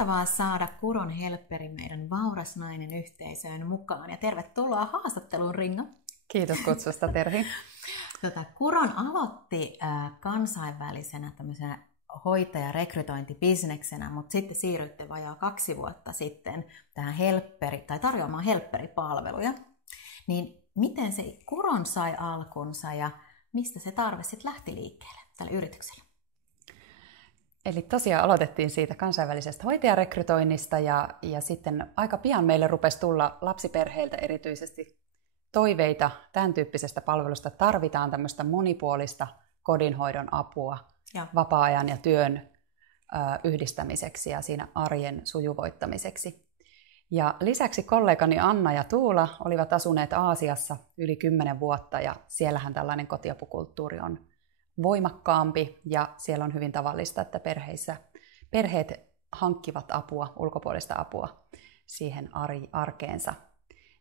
Mahtavaa saada Kuron helpperi meidän Vauras nainen -yhteisöön mukaan. Ja tervetuloa haastatteluun, Ringa. Kiitos kutsusta, Terhi. Kuron aloitti kansainvälisenä tämmöisenä hoitajarekrytointibisneksenä, mutta sitten siirryitte vajaa 2 vuotta sitten tähän tarjoamaan helpperipalveluja. Niin miten se Kuron sai alkunsa ja mistä se tarve sitten lähti liikkeelle tällä yrityksellä? Eli tosiaan aloitettiin siitä kansainvälisestä hoitajarekrytoinnista ja sitten aika pian meille rupesi tulla lapsiperheiltä erityisesti toiveita tämän tyyppisestä palvelusta. Tarvitaan tämmöistä monipuolista kodinhoidon apua vapaa-ajan ja työn yhdistämiseksi ja siinä arjen sujuvoittamiseksi. Ja lisäksi kollegani Anna ja Tuula olivat asuneet Aasiassa yli 10 vuotta ja siellähän tällainen kotiapukulttuuri on voimakkaampi ja siellä on hyvin tavallista, että perheet hankkivat apua, ulkopuolista apua siihen arkeensa.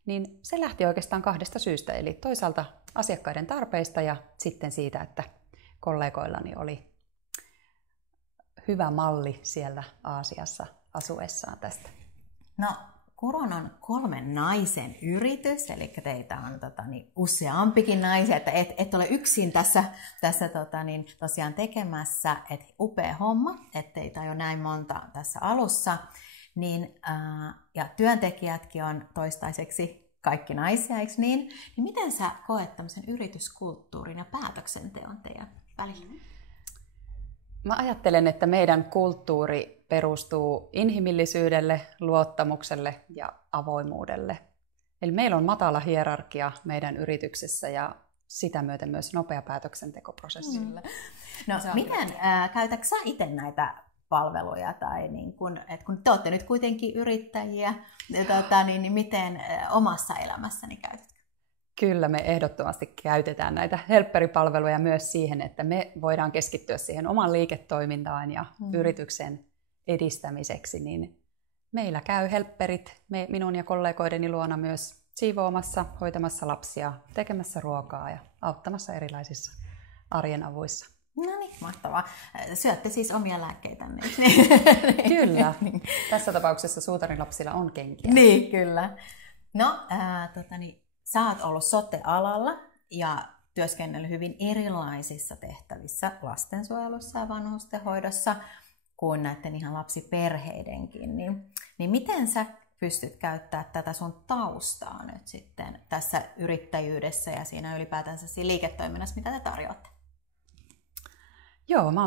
Niin se lähti oikeastaan 2 syystä, eli toisaalta asiakkaiden tarpeista ja sitten siitä, että kollegoillani oli hyvä malli siellä Aasiassa asuessaan tästä. No, Kuron on 3 naisen yritys, eli teitä on useampikin naisia, että et ole yksin tässä tosiaan tekemässä, että upea homma, että teitä on jo näin monta tässä alussa, ja työntekijätkin on toistaiseksi kaikki naisia, eikö niin? Niin miten sä koet tämmöisen yrityskulttuurin ja päätöksenteon teidän välillä? Mä ajattelen, että meidän kulttuuri perustuu inhimillisyydelle, luottamukselle ja avoimuudelle. Eli meillä on matala hierarkia meidän yrityksessä ja sitä myöten myös nopea päätöksentekoprosessi. No, miten käytätkö sä itse näitä palveluja, tai kun te olette nyt kuitenkin yrittäjiä, niin miten omassa elämässäni käytätkö? Kyllä, me ehdottomasti käytetään näitä helpperipalveluja myös siihen, että me voidaan keskittyä siihen oman liiketoimintaan ja yrityksen edistämiseksi, niin meillä käy helpperit minun ja kollegoideni luona myös siivoamassa, hoitamassa lapsia, tekemässä ruokaa ja auttamassa erilaisissa arjen avuissa. No niin, mahtavaa. Syötte siis omia lääkkeitänne. Kyllä. Tässä tapauksessa suutarin lapsilla on kenkiä. Niin, kyllä. No, sä oot ollut sote-alalla ja työskennellyt hyvin erilaisissa tehtävissä lastensuojelussa ja vanhustenhoidossa kuin näiden ihan lapsiperheidenkin. Niin miten sä pystyt käyttämään tätä sun taustaa nyt sitten tässä yrittäjyydessä ja siinä ylipäätänsä siinä liiketoiminnassa, mitä te tarjoatte? Joo, mä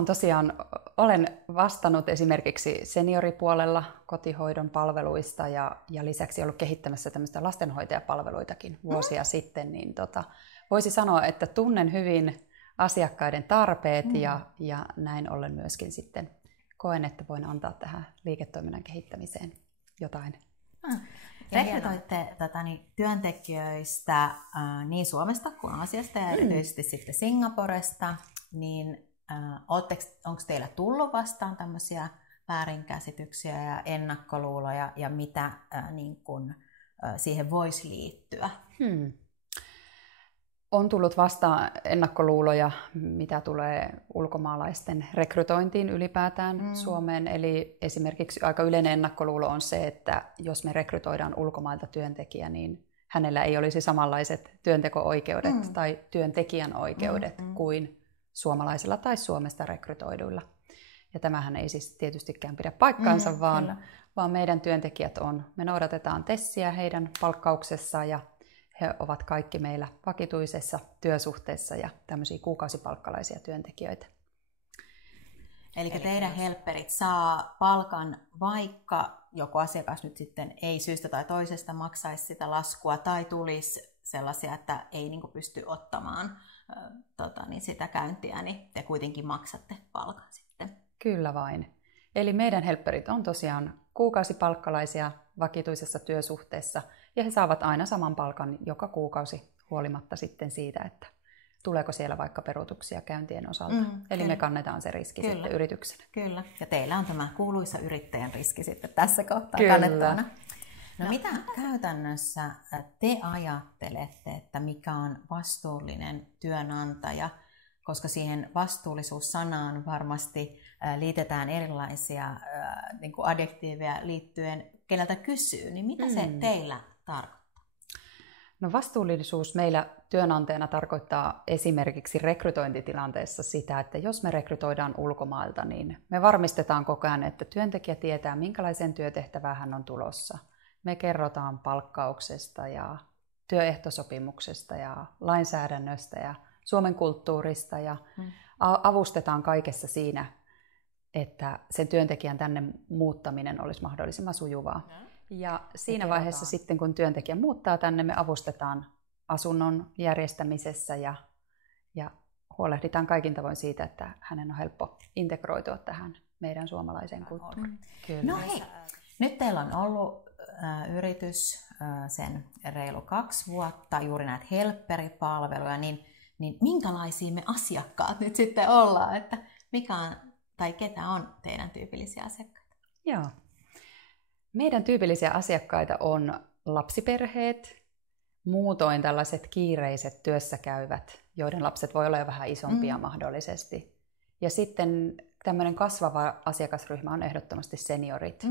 olen vastannut esimerkiksi senioripuolella kotihoidon palveluista ja lisäksi ollut kehittämässä tämmöistä lastenhoitajapalveluitakin vuosia sitten, niin voisi sanoa, että tunnen hyvin asiakkaiden tarpeet ja näin ollen myöskin sitten koen, että voin antaa tähän liiketoiminnan kehittämiseen jotain. Rekrytoitte työntekijöistä niin Suomesta kuin Aasiasta ja erityisesti sitten Singaporesta, niin onko teillä tullut vastaan tämmöisiä väärinkäsityksiä ja ennakkoluuloja ja mitä siihen voisi liittyä? On tullut vastaan ennakkoluuloja, mitä tulee ulkomaalaisten rekrytointiin ylipäätään Suomeen. Eli esimerkiksi aika yleinen ennakkoluulo on se, että jos me rekrytoidaan ulkomailta työntekijä, niin hänellä ei olisi samanlaiset työnteko-oikeudet tai työntekijän oikeudet kuin suomalaisilla tai Suomesta rekrytoiduilla. Ja tämähän ei siis tietystikään pidä paikkaansa, vaan meidän työntekijät me noudatetaan TESiä heidän palkkauksessaan ja he ovat kaikki meillä vakituisessa työsuhteessa ja tämmöisiä kuukausipalkkalaisia työntekijöitä. Eli teidän helpperit saa palkan, vaikka joku asiakas nyt sitten ei syystä tai toisesta maksaisi sitä laskua tai tulisi sellaisia, että ei pysty ottamaan sitä käyntiä, niin te kuitenkin maksatte palkan sitten. Kyllä vain. Eli meidän helpperit on tosiaan kuukausipalkkalaisia vakituisessa työsuhteessa ja he saavat aina saman palkan joka kuukausi huolimatta sitten siitä, että tuleeko siellä vaikka peruutuksia käyntien osalta. Eli me kannetaan se riski sitten yrityksenä. Kyllä, ja teillä on tämä kuuluisa yrittäjän riski sitten tässä kohtaa kannettavana. No mitä käytännössä te ajattelette, että mikä on vastuullinen työnantaja koska siihen vastuullisuussanaan varmasti liitetään erilaisia niin kuin adjektiiveja liittyen, keneltä kysyy, niin mitä se teillä tarkoittaa? No vastuullisuus meillä työnantajana tarkoittaa esimerkiksi rekrytointitilanteessa sitä, että jos me rekrytoidaan ulkomailta, niin me varmistetaan koko ajan, että työntekijä tietää, minkälaisen työtehtävään hän on tulossa. Me kerrotaan palkkauksesta ja työehtosopimuksesta ja lainsäädännöstä ja Suomen kulttuurista ja avustetaan kaikessa siinä, että sen työntekijän tänne muuttaminen olisi mahdollisimman sujuvaa. Ja siinä vaiheessa sitten, kun työntekijä muuttaa tänne, me avustetaan asunnon järjestämisessä ja huolehditaan kaikin tavoin siitä, että hänen on helppo integroitua tähän meidän suomalaiseen kulttuuriin. No hei, nyt teillä on ollut yritys sen reilu 2 vuotta, juuri näitä helpperipalveluja, niin minkälaisia me asiakkaat nyt sitten ollaan, että mikä on, tai ketä on teidän tyypillisiä asiakkaita? Joo. Meidän tyypillisiä asiakkaita on lapsiperheet, muutoin tällaiset kiireiset työssäkäyvät, joiden lapset voi olla jo vähän isompia mahdollisesti. Ja sitten tämmöinen kasvava asiakasryhmä on ehdottomasti seniorit.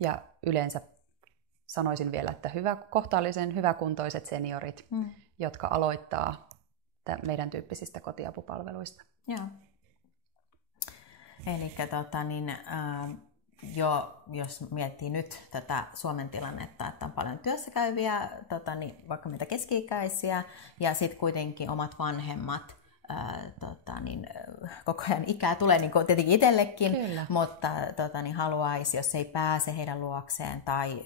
Ja yleensä sanoisin vielä, että kohtalaisen hyväkuntoiset seniorit, jotka aloittaa meidän tyyppisistä kotiapupalveluista. Joo. Eli jos miettii nyt tätä Suomen tilannetta, että on paljon työssäkäyviä, vaikka mitä keski-ikäisiä, ja sitten kuitenkin omat vanhemmat, koko ajan ikää tulee niin tietenkin itsellekin, kyllä, mutta haluaisi, jos ei pääse heidän luokseen tai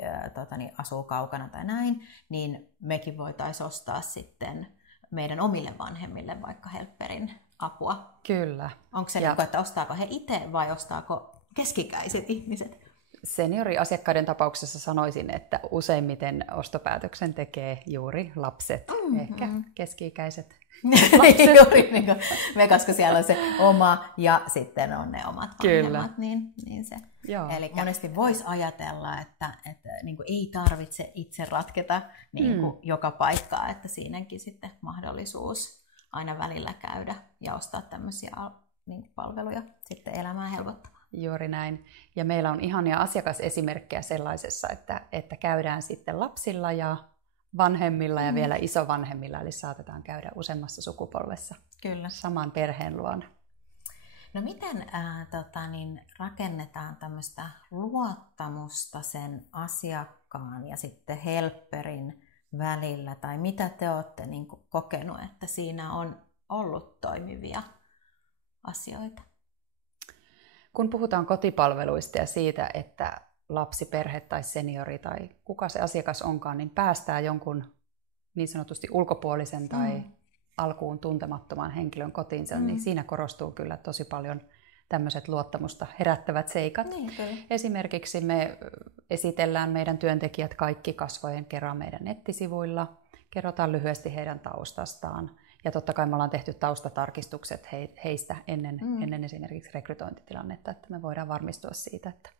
asuu kaukana tai näin, niin mekin voitaisiin ostaa sitten meidän omille vanhemmille vaikka helpperin apua. Kyllä. Onko se niin, että ostaako he itse vai ostaako keskikäiset ihmiset? Senioriasiakkaiden tapauksessa sanoisin, että useimmiten ostopäätöksen tekee juuri lapset, ehkä keski-ikäiset lapset. Juuri niin kuin me, koska siellä on se oma ja sitten on ne omat vanhemmat. Niin se. Eli monesti voisi ajatella, että niin kuin ei tarvitse itse ratketa niin kuin joka paikkaa, että siinäkin sitten mahdollisuus aina välillä käydä ja ostaa tämmöisiä niin palveluja sitten elämää helpottamaan. Juuri näin. Ja meillä on ihania asiakasesimerkkejä sellaisessa, että käydään sitten lapsilla ja vanhemmilla ja vielä isovanhemmilla, eli saatetaan käydä useammassa sukupolvessa. Kyllä. Saman perheen luona. No miten rakennetaan tämmöistä luottamusta sen asiakkaan ja sitten helpperin välillä, tai mitä te olette niin kuin kokenut, että siinä on ollut toimivia asioita? Kun puhutaan kotipalveluista ja siitä, että lapsi, perhe tai seniori tai kuka se asiakas onkaan, niin päästää jonkun niin sanotusti ulkopuolisen tai alkuun tuntemattoman henkilön kotiinsa, niin siinä korostuu kyllä tosi paljon tämmöiset luottamusta herättävät seikat. Niin, esimerkiksi me esitellään meidän työntekijät kaikki kasvojen kerran meidän nettisivuilla, kerrotaan lyhyesti heidän taustastaan. Ja totta kai me ollaan tehty taustatarkistukset heistä ennen esimerkiksi rekrytointitilannetta, että me voidaan varmistua siitä, että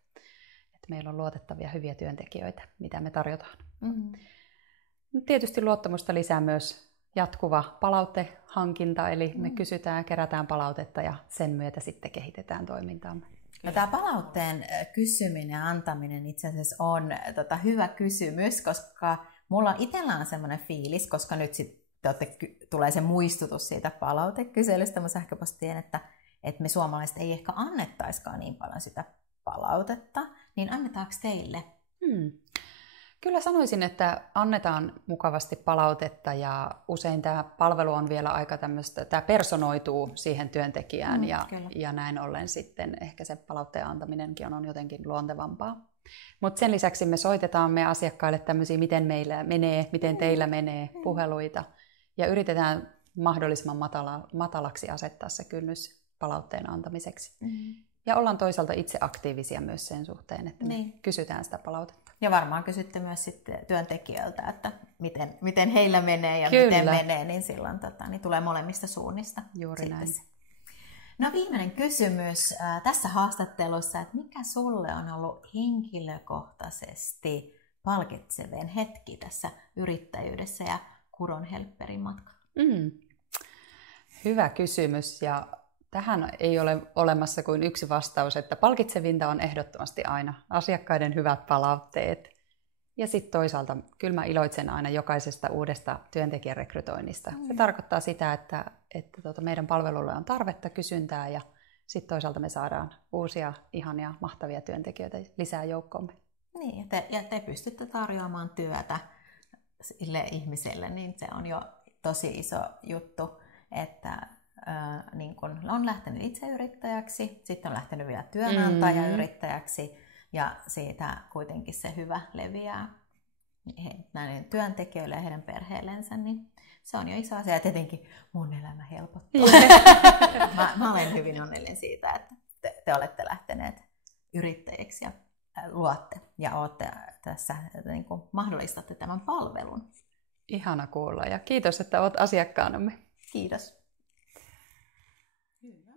meillä on luotettavia hyviä työntekijöitä, mitä me tarjotaan. Tietysti luottamusta lisää myös jatkuva palautehankinta, eli me kysytään ja kerätään palautetta ja sen myötä sitten kehitetään toimintaamme. No, tämä palautteen kysyminen ja antaminen itse asiassa on hyvä kysymys, koska mulla itsellä on semmoinen fiilis, koska nyt sitten tulee se muistutus siitä palautekyselystä mun sähköpostiin, että me suomalaiset ei ehkä annettaisikaan niin paljon sitä palautetta, niin annetaanko teille? Kyllä sanoisin, että annetaan mukavasti palautetta ja usein tämä palvelu on vielä aika tämmöistä, tämä personoituu siihen työntekijään ja näin ollen sitten ehkä se palautteen antaminenkin on jotenkin luontevampaa. Mutta sen lisäksi me soitetaan me asiakkaille tämmöisiä, miten meillä menee, miten teillä menee puheluita ja yritetään mahdollisimman matalaksi asettaa se kynnys palautteen antamiseksi. Ja ollaan toisaalta itse aktiivisia myös sen suhteen, että me kysytään sitä palautetta. Ja varmaan kysytte myös sitten työntekijöiltä, että miten heillä menee ja Kyllä. miten menee, niin silloin niin tulee molemmista suunnista. Juuri näin. No viimeinen kysymys tässä haastattelussa, että mikä sulle on ollut henkilökohtaisesti palkitsevin hetki tässä yrittäjyydessä ja Kuron helpperin matkalla? Hyvä kysymys, ja tähän ei ole olemassa kuin yksi vastaus, että palkitsevinta on ehdottomasti aina asiakkaiden hyvät palautteet. Ja sitten toisaalta kyllä mä iloitsen aina jokaisesta uudesta työntekijän rekrytoinnista. Se tarkoittaa sitä, että meidän palvelulle on tarvetta, kysyntää, ja sitten toisaalta me saadaan uusia ihania, mahtavia työntekijöitä lisää joukkoomme. Niin, ja te pystytte tarjoamaan työtä sille ihmiselle, niin se on jo tosi iso juttu, että niin kun on lähtenyt itse yrittäjäksi, sitten on lähtenyt vielä työnantajayrittäjäksi, ja siitä kuitenkin se hyvä leviää näiden työntekijöille ja heidän perheellensä, niin se on jo iso asia. Ja tietenkin mun elämä helpottuu. Mä olen hyvin onnellinen siitä, että te olette lähteneet yrittäjiksi ja luotte ja olette tässä, niin kuin mahdollistatte tämän palvelun. Ihana kuulla, ja kiitos, että olet asiakkaanamme. Kiitos. Hyvä.